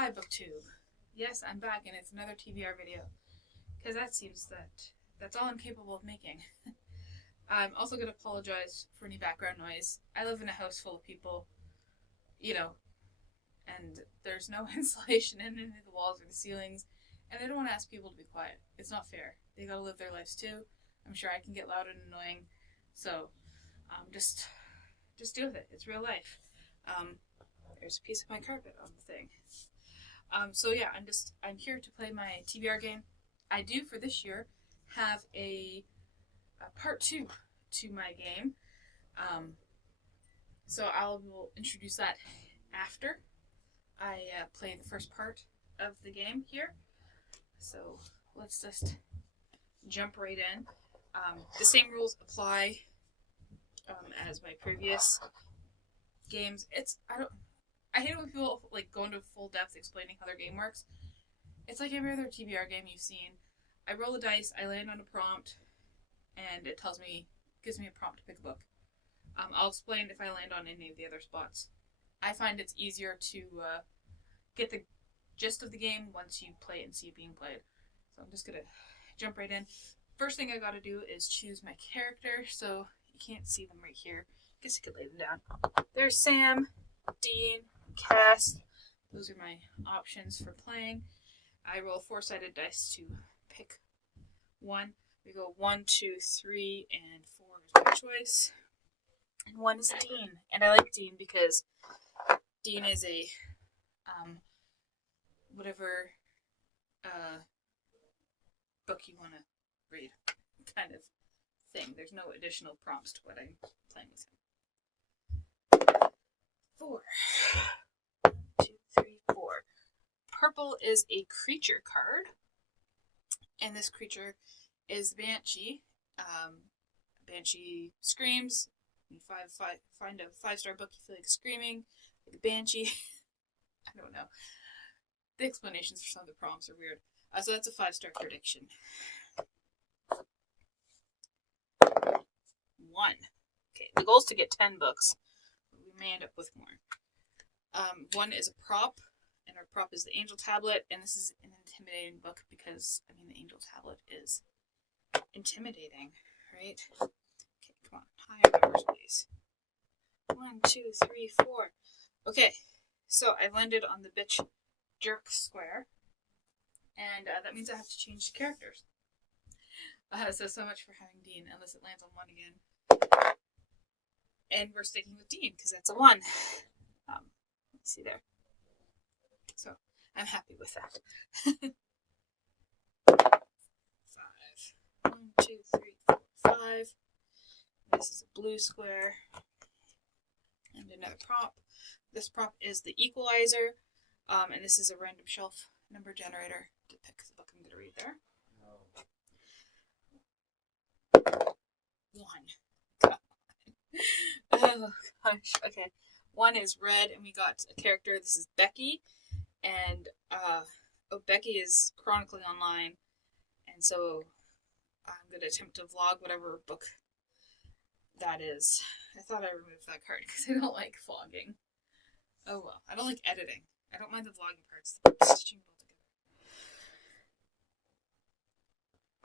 Hi, BookTube. Yes, I'm back, and it's another TBR video, because that's all I'm capable of making. I'm also going to apologize for any background noise. I live in a house full of people, you know, and there's no insulation in any of the walls or the ceilings, and I don't want to ask people to be quiet. It's not fair. They gotta live their lives too. I'm sure I can get loud and annoying, so just deal with it. It's real life. Um, there's a piece of my carpet on the thing. So yeah, I'm here to play my TBR game. I do for this year have a part 2 to my game. So I will introduce that after I play the first part of the game here. So let's just jump right in. The same rules apply as my previous games. I hate when people go into full depth explaining how their game works. It's like every other TBR game you've seen. I roll a dice, I land on a prompt, and it gives me a prompt to pick a book. I'll explain if I land on any of the other spots. I find it's easier to get the gist of the game once you play it and see it being played. So I'm just gonna jump right in. First thing I gotta do is choose my character, so you can't see them right here. I guess I could lay them down. There's Sam, Dean, Cass. Those are my options for playing. I roll 4-sided dice to pick one. We go 1, 2, 3, and 4 is my choice. And 1 is Dean. And I like Dean because Dean is a whatever book you want to read kind of thing. There's no additional prompts to what I'm playing with him. 4. 1, 2, 3, 4. Purple is a creature card, and this creature is Banshee. Banshee screams. You find a 5-star book you feel like screaming, like a banshee. I don't know. The explanations for some of the prompts are weird. So that's a 5-star prediction. 1. Okay, the goal is to get 10 books. We may end up with more. 1 is a prop, and our prop is the Angel Tablet, and this is an intimidating book because, the Angel Tablet is intimidating, right? Okay, come on, higher numbers, please. 1, 2, 3, 4. Okay, so I landed on the bitch jerk square, and that means I have to change the characters. So much for having Dean, unless it lands on 1 again. And we're sticking with Dean, because that's a 1. Let's see there. So, I'm happy with that. 5. 1, 2, 3, 4, 5. This is a blue square. And another prop. This prop is the Equalizer. And this is a random shelf number generator to pick the book I'm going to read there. 1. Come on. Oh, gosh. Okay. 1 is red, and we got a character. This is Becky. And, Becky is chronically online. And so I'm going to attempt to vlog whatever book that is. I thought I removed that card because I don't like vlogging. Oh well. I don't like editing. I don't mind the vlogging parts. The stitching it all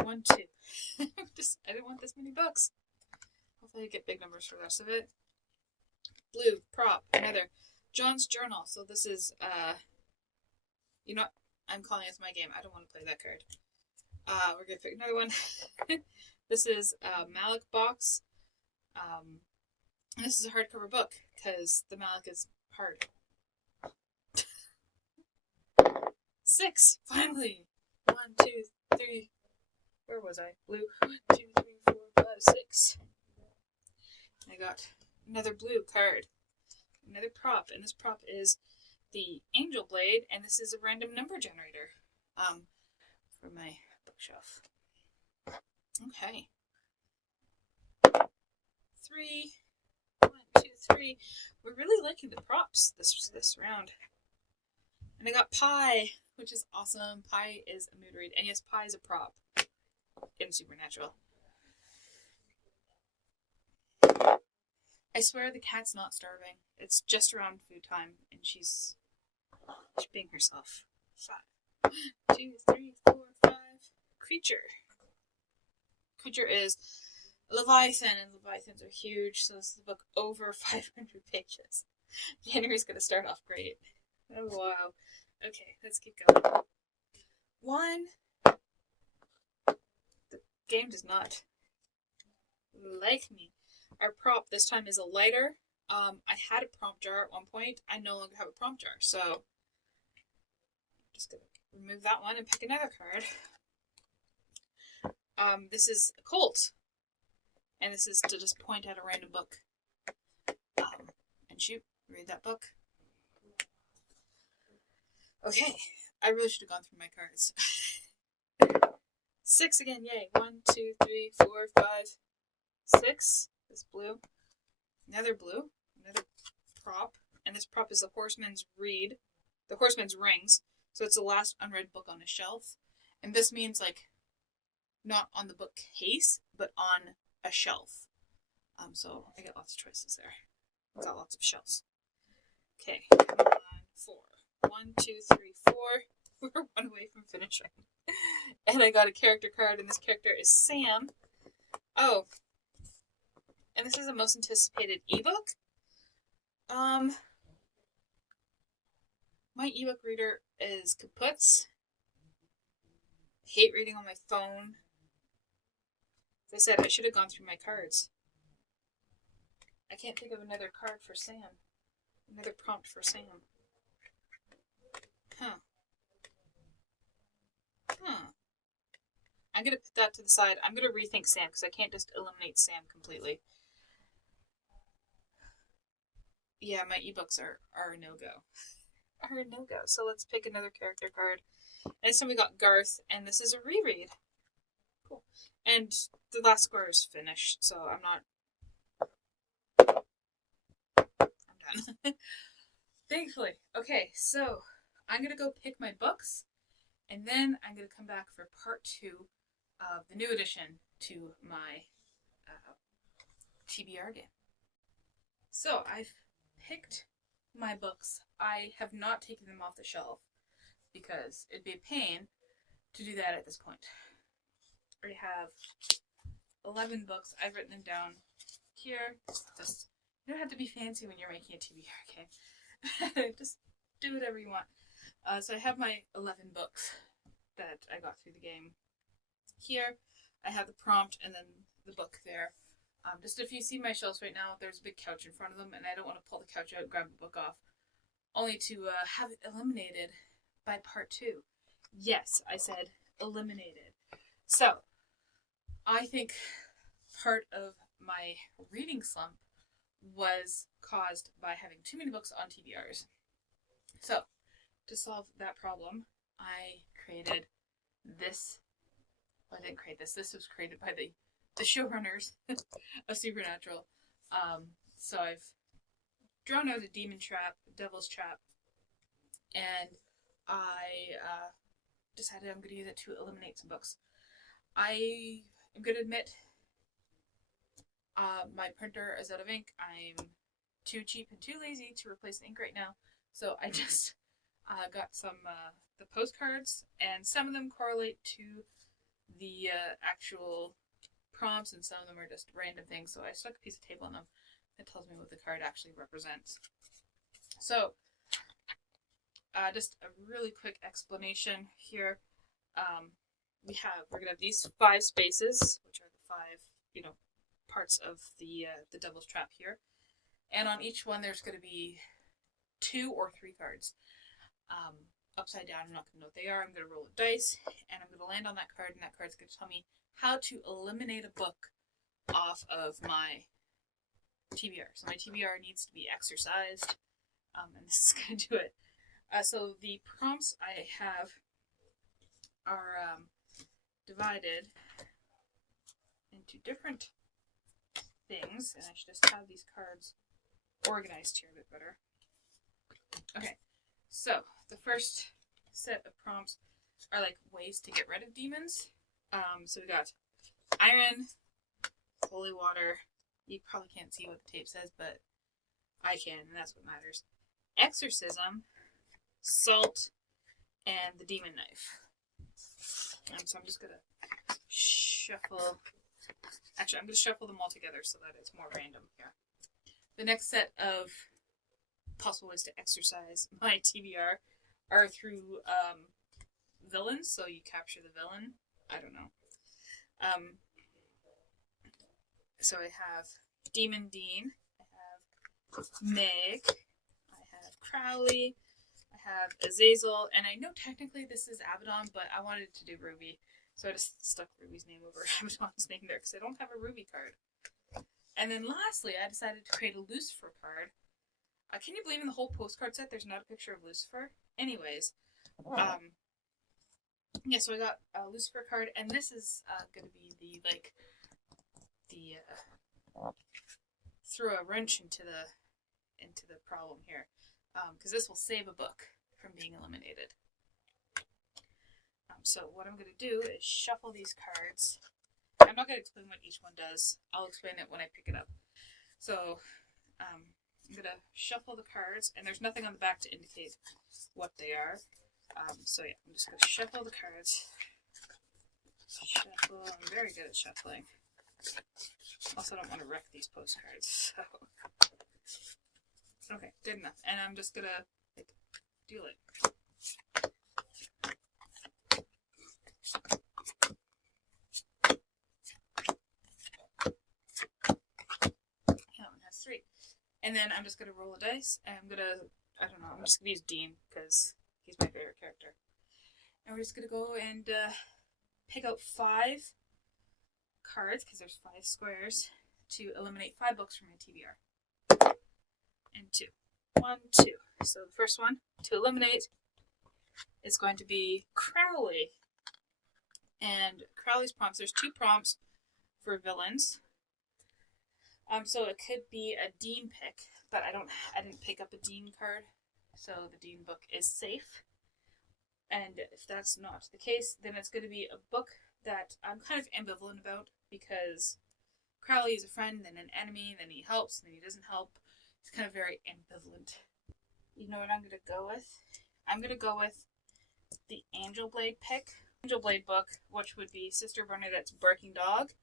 together. 1, 2. I didn't want this many books. Hopefully I get big numbers for the rest of it. Blue, prop, another. John's Journal. So this is, you know what? I'm calling this my game. I don't want to play that card. We're going to pick another one. This is Malik Box. And this is a hardcover book, because the Malik is hard. 6, finally! 1, 2, 3. Where was I? Blue. 1, 2, 3, 4, 5, 6. I got another blue card. Another prop, and this prop is the Angel Blade, and this is a random number generator for my bookshelf. Okay. 3. 1, 2, 3. We're really liking the props this round. And I got Pie, which is awesome. Pie is a mood read, and yes, Pie is a prop in Supernatural. I swear the cat's not starving. It's just around food time, and she's She's being herself. 5, 2, 3, 4, 5. Creature. Creature is Leviathan, and Leviathans are huge, so this is a book over 500 pages. January's gonna start off great. Oh, wow. Okay, let's keep going. 1. The game does not like me. Our prop this time is a lighter. I had a prompt jar at one point. I no longer have a prompt jar, so I'm just gonna remove that one and pick another card. This is a Colt, and this is to just point at a random book and shoot, read that book. Okay, I really should have gone through my cards. 6 again, yay. 1, 2, 3, 4, 5, 6. This blue. Another blue. Another prop. And this prop is the Horseman's Reed. The Horseman's Rings. So it's the last unread book on a shelf. And this means, like, not on the bookcase, but on a shelf. So I get lots of choices there. I've got lots of shelves. Okay, 4. 1, 2, 3, 4. We're 1 away from finishing. And I got a character card, and this character is Sam. Oh. And this is the most anticipated ebook. My ebook reader is kaputs. Hate reading on my phone. As I said, I should have gone through my cards. I can't think of another card for Sam. Another prompt for Sam. I'm going to put that to the side. I'm going to rethink Sam because I can't just eliminate Sam completely. Yeah, my ebooks are a no-go. Are a no-go. So let's pick another character card. And this time we got Garth, and this is a reread. Cool. And the last score is finished, so I'm done. Thankfully. Okay, so I'm going to go pick my books, and then I'm going to come back for part 2 of the new addition to my TBR game. So I've picked my books. I have not taken them off the shelf because it'd be a pain to do that at this point. I have 11 books. I've written them down here. Just, you don't have to be fancy when you're making a TBR game. Just do whatever you want. So I have my 11 books that I got through the game here. I have the prompt and then the book there. Just if you see my shelves right now, there's a big couch in front of them, and I don't want to pull the couch out and grab the book off, only to have it eliminated by part 2. Yes, I said eliminated. So, I think part of my reading slump was caused by having too many books on TBRs. So, to solve that problem, I created this. Well, I didn't create this. This was created by the showrunners of Supernatural. So I've drawn out a demon trap, a devil's trap, and I decided I'm going to use it to eliminate some books. I am going to admit my printer is out of ink. I'm too cheap and too lazy to replace the ink right now, so I just got some the postcards, and some of them correlate to the actual prompts, and some of them are just random things, so I stuck a piece of tape on them that tells me what the card actually represents. So, just a really quick explanation here. We're gonna have these 5 spaces, which are the 5, parts of the Devil's Trap here, and on each one there's gonna be 2 or 3 cards. Upside down, I'm not gonna know what they are. I'm gonna roll a dice, and I'm gonna land on that card, and that card's gonna tell me how to eliminate a book off of my TBR. So my TBR needs to be exercised, and this is going to do it. So the prompts I have are divided into different things, and I should just have these cards organized here a bit better. Okay, so the first set of prompts are like ways to get rid of demons. So we got iron, holy water. You probably can't see what the tape says, but I can, and that's what matters. Exorcism, salt, and the demon knife. So I'm just going to shuffle. Actually, I'm going to shuffle them all together so that it's more random here. The next set of possible ways to exercise my TBR are through villains. So you capture the villain. I don't know. So I have Demon Dean. I have Meg. I have Crowley. I have Azazel. And I know technically this is Abaddon, but I wanted to do Ruby. So I just stuck Ruby's name over Abaddon's name there because I don't have a Ruby card. And then lastly, I decided to create a Lucifer card. Can you believe in the whole postcard set there's not a picture of Lucifer? Anyways, yeah, so I got a Lucifer card, and this is going to be the throw a wrench into the problem here, because this will save a book from being eliminated. So what I'm going to do is shuffle these cards. I'm not going to explain what each one does. I'll explain it when I pick it up. So I'm going to shuffle the cards, and there's nothing on the back to indicate what they are. So yeah, I'm just going to shuffle the cards. Shuffle. I'm very good at shuffling. Also, I don't want to wreck these postcards. So. Okay, good enough. And I'm just going to deal it. Three. And then I'm just going to roll a dice, and I'm just going to use Dean, because he's my favorite character. And we're just going to go and pick out 5 cards, because there's 5 squares, to eliminate 5 books from my TBR. And 2. 1, 2. So the first one to eliminate is going to be Crowley. And Crowley's prompts, there's 2 prompts for villains. So it could be a Dean pick, but I didn't pick up a Dean card, so the Dean book is safe. And if that's not the case, then it's going to be a book that I'm kind of ambivalent about, because Crowley is a friend, then an enemy, then he helps, then he doesn't help. It's kind of very ambivalent. You know what I'm going to go with? I'm going to go with the Angel Blade pick. Angel Blade book, which would be Sister Bernadette's Barking Dog,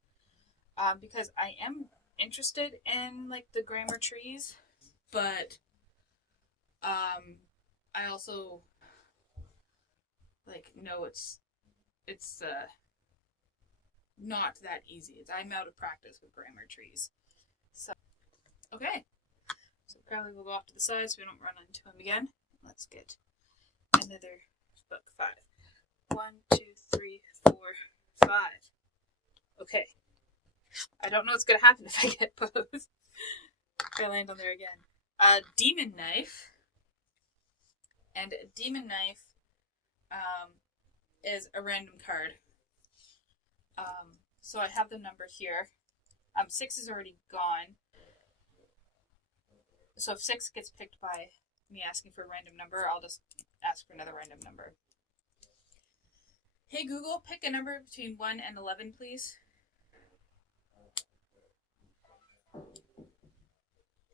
because I am interested in the grammar trees, but I also know it's not that easy. I'm out of practice with grammar trees. So okay, so Crowley will go off to the side so we don't run into him again. Let's get another book. 5. 1, 2, 3, 4, 5. Okay. I don't know what's going to happen if I get both. If I land on there again. Demon Knife. And Demon Knife is a random card. So I have the number here. 6 is already gone. So if 6 gets picked by me asking for a random number, I'll just ask for another random number. Hey Google, pick a number between 1 and 11, please.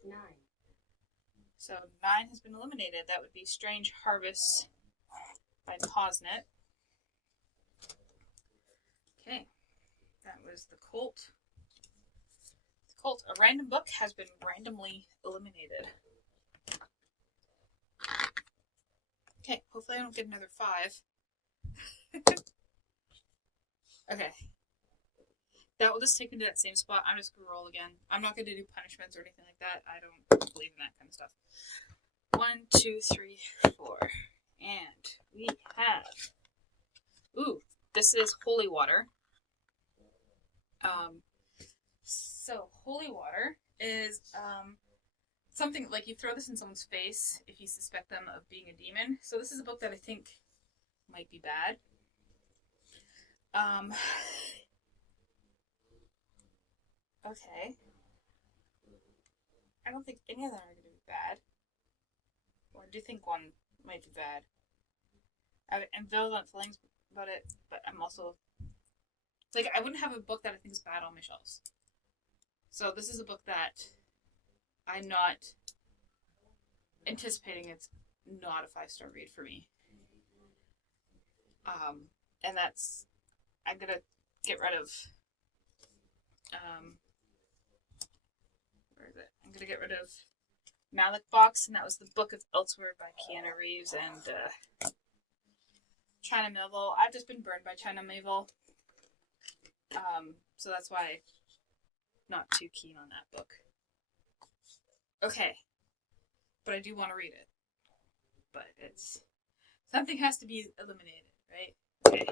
9. So 9 has been eliminated. That would be Strange Harvests by Posnet. Okay, that was the Colt. The Colt, a random book, has been randomly eliminated. Okay, hopefully I don't get another 5. Okay. That will just take me to that same spot. I'm just going to roll again. I'm not going to do punishments or anything like that. I don't believe in that kind of stuff. 1, 2, 3, 4. And we have... Ooh, this is Holy Water. So Holy Water is something like you throw this in someone's face if you suspect them of being a demon. So this is a book that I think might be bad. Okay. I don't think any of them are going to be bad. Or I do think one might be bad. I have ambivalent feelings about it, but I'm also... I wouldn't have a book that I think is bad on my shelves. So this is a book that I'm not anticipating it's not a 5-star read for me. And that's, I'm gonna get rid of, where is it? I'm gonna get rid of Malik Box, and that was the Book of Elsewhere by Keanu Reeves and China Miéville. I've just been burned by China Miéville, so that's why not too keen on that book. Okay, but I do want to read it. But it's something has to be eliminated, right? Okay.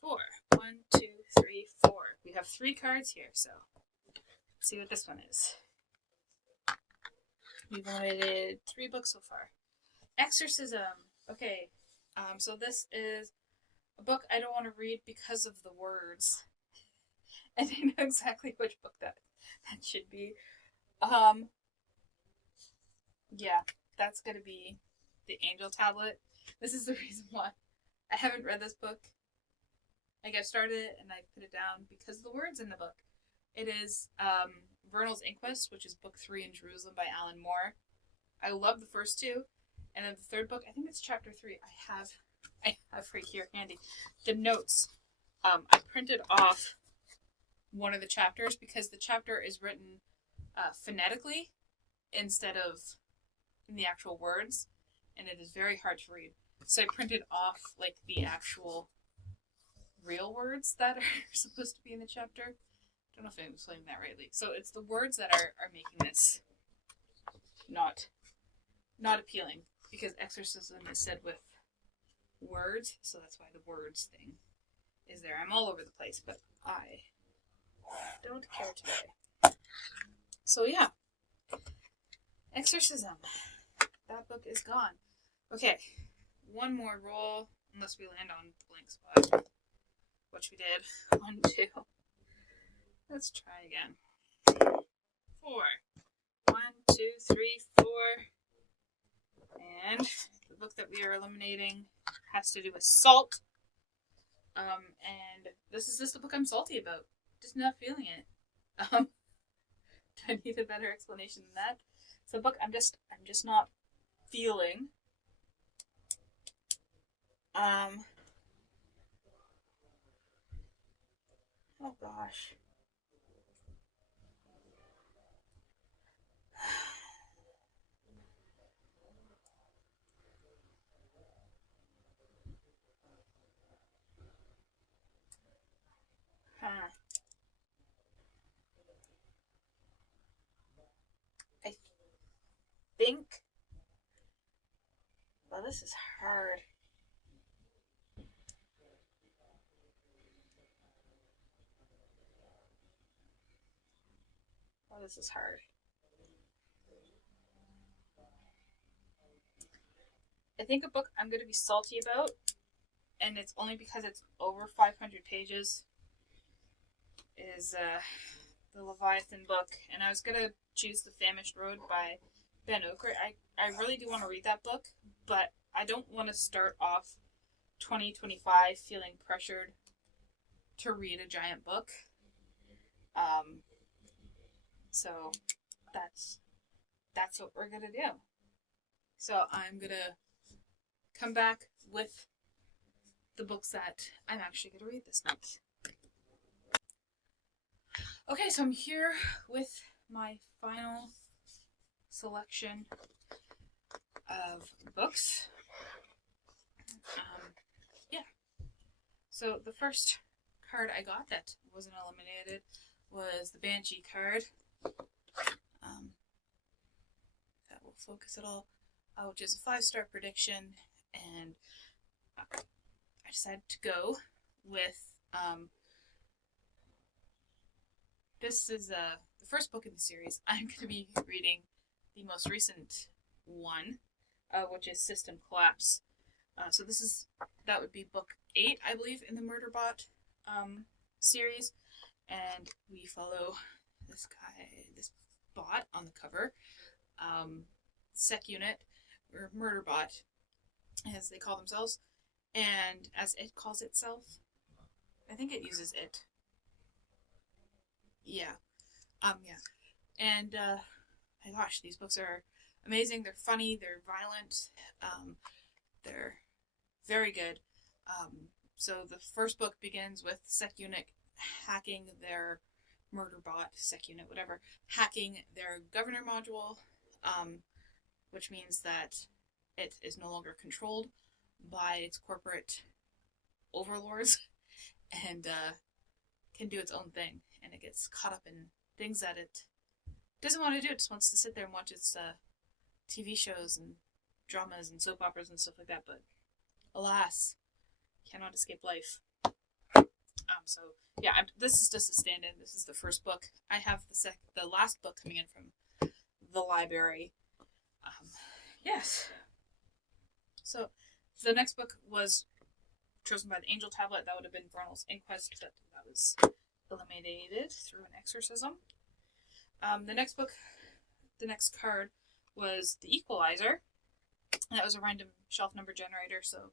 4. 1, 2, 3, 4. We have 3 cards here, so let's see what this one is. We've eliminated 3 books so far. Exorcism. Okay. So this is a book I don't want to read because of the words. And I know exactly which book that should be. Yeah, that's gonna be the Angel Tablet. This is the reason why I haven't read this book. Like, I've started it and I put it down because of the words in the book. It is Vernal's Inquest, which is book 3 in Jerusalem by Alan Moore. I love the first 2. And then the third book, I think it's chapter 3. I have right here handy the notes. I printed off one of the chapters because the chapter is written phonetically instead of in the actual words, and it is very hard to read. So I printed off like the actual real words that are supposed to be in the chapter. I don't know if I'm explaining that rightly. So it's the words that are making this not appealing, because exorcism is said with words, so that's why the words thing is there. I'm all over the place, but I don't care today. So yeah, exorcism. That book is gone. Okay, one more roll, unless we land on the blank spot, which we did. 1, 2. Let's try again. 4. 1, 2, 3, 4. And the book that we are eliminating has to do with salt. And this is just the book I'm salty about. Just not feeling it. Do I need a better explanation than that? It's a book I'm just not feeling. Oh gosh. I think. Well, this is hard. Oh, this is hard. I think a book I'm going to be salty about, and it's only because it's over 500 pages, is the Leviathan book. And I was going to choose The Famished Road by Ben Oker. I really do want to read that book, but I don't want to start off 2025 feeling pressured to read a giant book. So that's what we're gonna do. So I'm gonna come back with the books that I'm actually gonna read this month. Okay, so I'm here with my final selection of books. Yeah. So the first card I got that wasn't eliminated was the Banshee card. That will focus it all, which is a 5-star prediction, and I decided to go with this is the first book in the series. I'm going to be reading the most recent one, which is System Collapse. So that would be book 8, I believe, in the Murderbot series, and we follow this bot on the cover, Sec Unit, or Murderbot, as they call themselves, and as it calls itself. I think it uses it. Yeah. Yeah. And, my gosh, these books are amazing. They're funny. They're violent. They're very good. So the first book begins with SecUnit hacking their murder bot, SecUnit, whatever, hacking their governor module, which means that it is no longer controlled by its corporate overlords and can do its own thing. And it gets caught up in things that it doesn't want to do. It just wants to sit there and watch its TV shows and dramas and soap operas and stuff like that. But alas, cannot escape life. So yeah, this is just a stand-in. This is the first book. I have the last book coming in from the library. Yes. So the next book was chosen by the Angel Tablet. That would have been Vernal's Inquest, but that was eliminated through an exorcism. The next book, the next card was The Equalizer. That was a random shelf number generator, so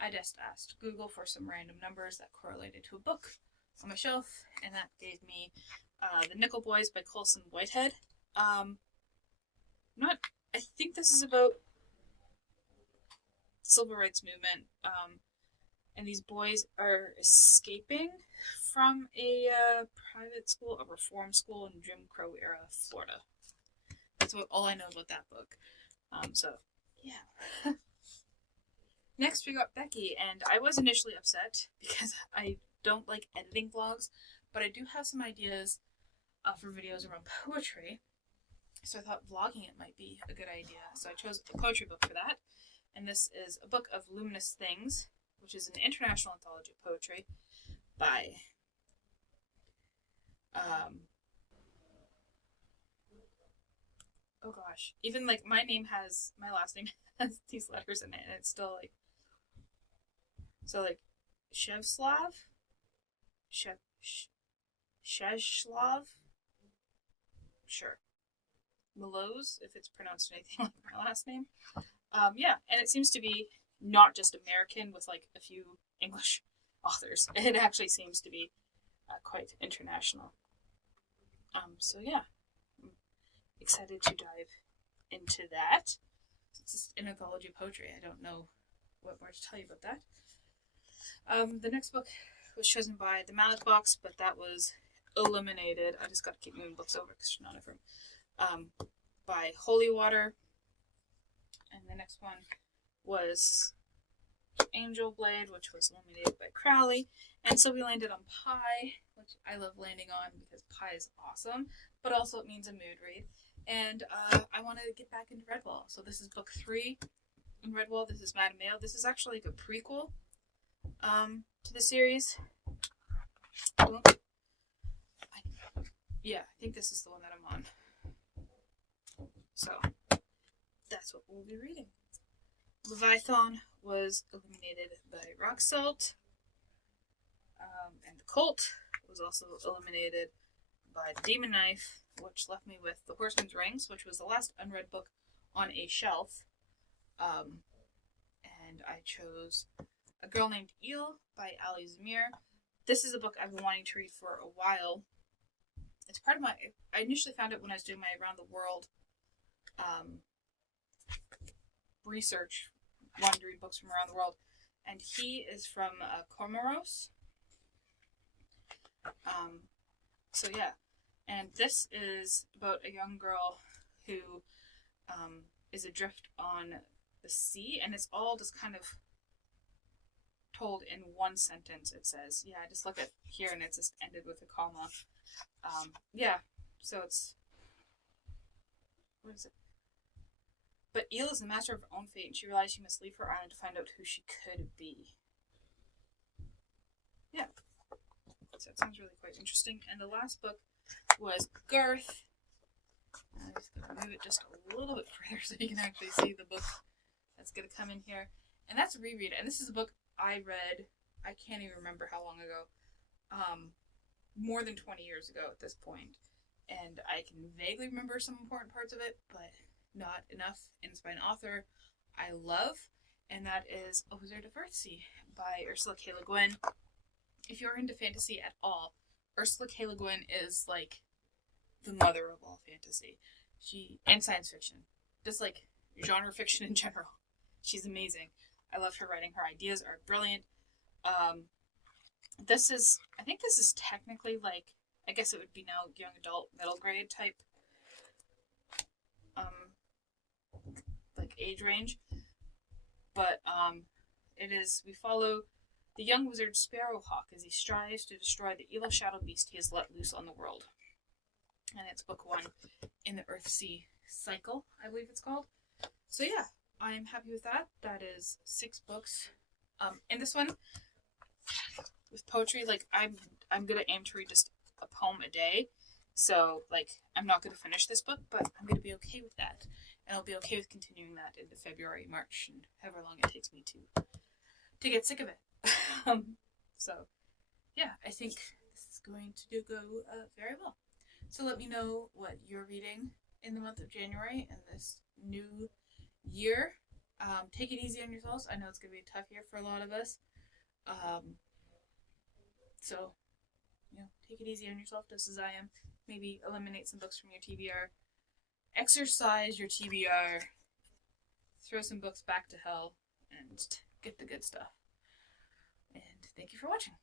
I just asked Google for some random numbers that correlated to a book on my shelf, and that gave me The Nickel Boys by Colson Whitehead. I think this is about civil rights movement, and these boys are escaping from a private school, a reform school in Jim Crow era Florida. That's all I know about that book. So yeah. Next we got Becky, and I was initially upset because I don't like editing vlogs, but I do have some ideas for videos around poetry. So I thought vlogging it might be a good idea. So I chose a poetry book for that. And this is a book of Luminous Things, which is an international anthology of poetry by oh gosh. Even like my last name has these letters in it, and it's still like Shevslav? Shezhlav? Sure. Miloz, if it's pronounced anything like my last name. Yeah, and it seems to be not just American with like a few English authors. It actually seems to be quite international. So yeah, I'm excited to dive into that. It's an anthology of poetry. I don't know what more to tell you about that. The next book was chosen by the Mallet Box, but that was eliminated. I just got to keep moving books over because there's none of them. By Holy Water. And the next one was Angel Blade, which was eliminated by Crowley. And so we landed on Pie, which I love landing on because Pie is awesome, but also it means a mood read. And I want to get back into Redwall. So this is book 3 in Redwall. This is Madame Mayo. This is actually like a prequel to the series. I think this is the one that I'm on. So that's what we'll be reading. Leviathan was eliminated by Rock Salt. And the Colt was also eliminated by the Demon Knife, which left me with The Horseman's Rings, which was the last unread book on a shelf. And I chose A Girl Named Eel by Ali Zamir. This is a book I've been wanting to read for a while. It's part of I initially found it when I was doing my Around the World research, wanted to read books from around the world, and he is from Comoros. So yeah, and this is about a young girl who is adrift on the sea, and it's all just kind of told in one sentence. It says, yeah, just look at here, and it's just ended with a comma. Yeah, so it's, what is it? But Eel is the master of her own fate, and she realized she must leave her island to find out who she could be. Yeah. So it sounds really quite interesting. And the last book was Garth. I'm just going to move it just a little bit further so you can actually see the book that's going to come in here. And that's a reread. And this is a book I read, I can't even remember how long ago. More than 20 years ago at this point. And I can vaguely remember some important parts of it, but not enough. And it's by an author I love, and that is A Wizard of Earthsea by Ursula K. Le Guin. If you're into fantasy at all, Ursula K. Le Guin is like the mother of all fantasy. And science fiction. just like genre fiction in general. She's amazing. I love her writing. Her ideas are brilliant. I think this is technically like, I guess it would be now young adult, middle grade type, like age range. But we follow the young wizard Sparrowhawk as he strives to destroy the evil shadow beast he has let loose on the world. And it's book 1 in the Earthsea cycle, I believe it's called. So yeah, I'm happy with that. That is 6 books. In this one, with poetry, like I'm gonna aim to read just a poem a day. So like I'm not gonna finish this book, but I'm gonna be okay with that. And I'll be okay with continuing that into February, March, and however long it takes me to get sick of it. So yeah, I think this is going to go very well. So let me know what you're reading in the month of January and this new year. Take it easy on yourselves. I know it's going to be a tough year for a lot of us. So, take it easy on yourself just as I am. Maybe eliminate some books from your TBR. Exercise your TBR. Throw some books back to hell and get the good stuff. And thank you for watching.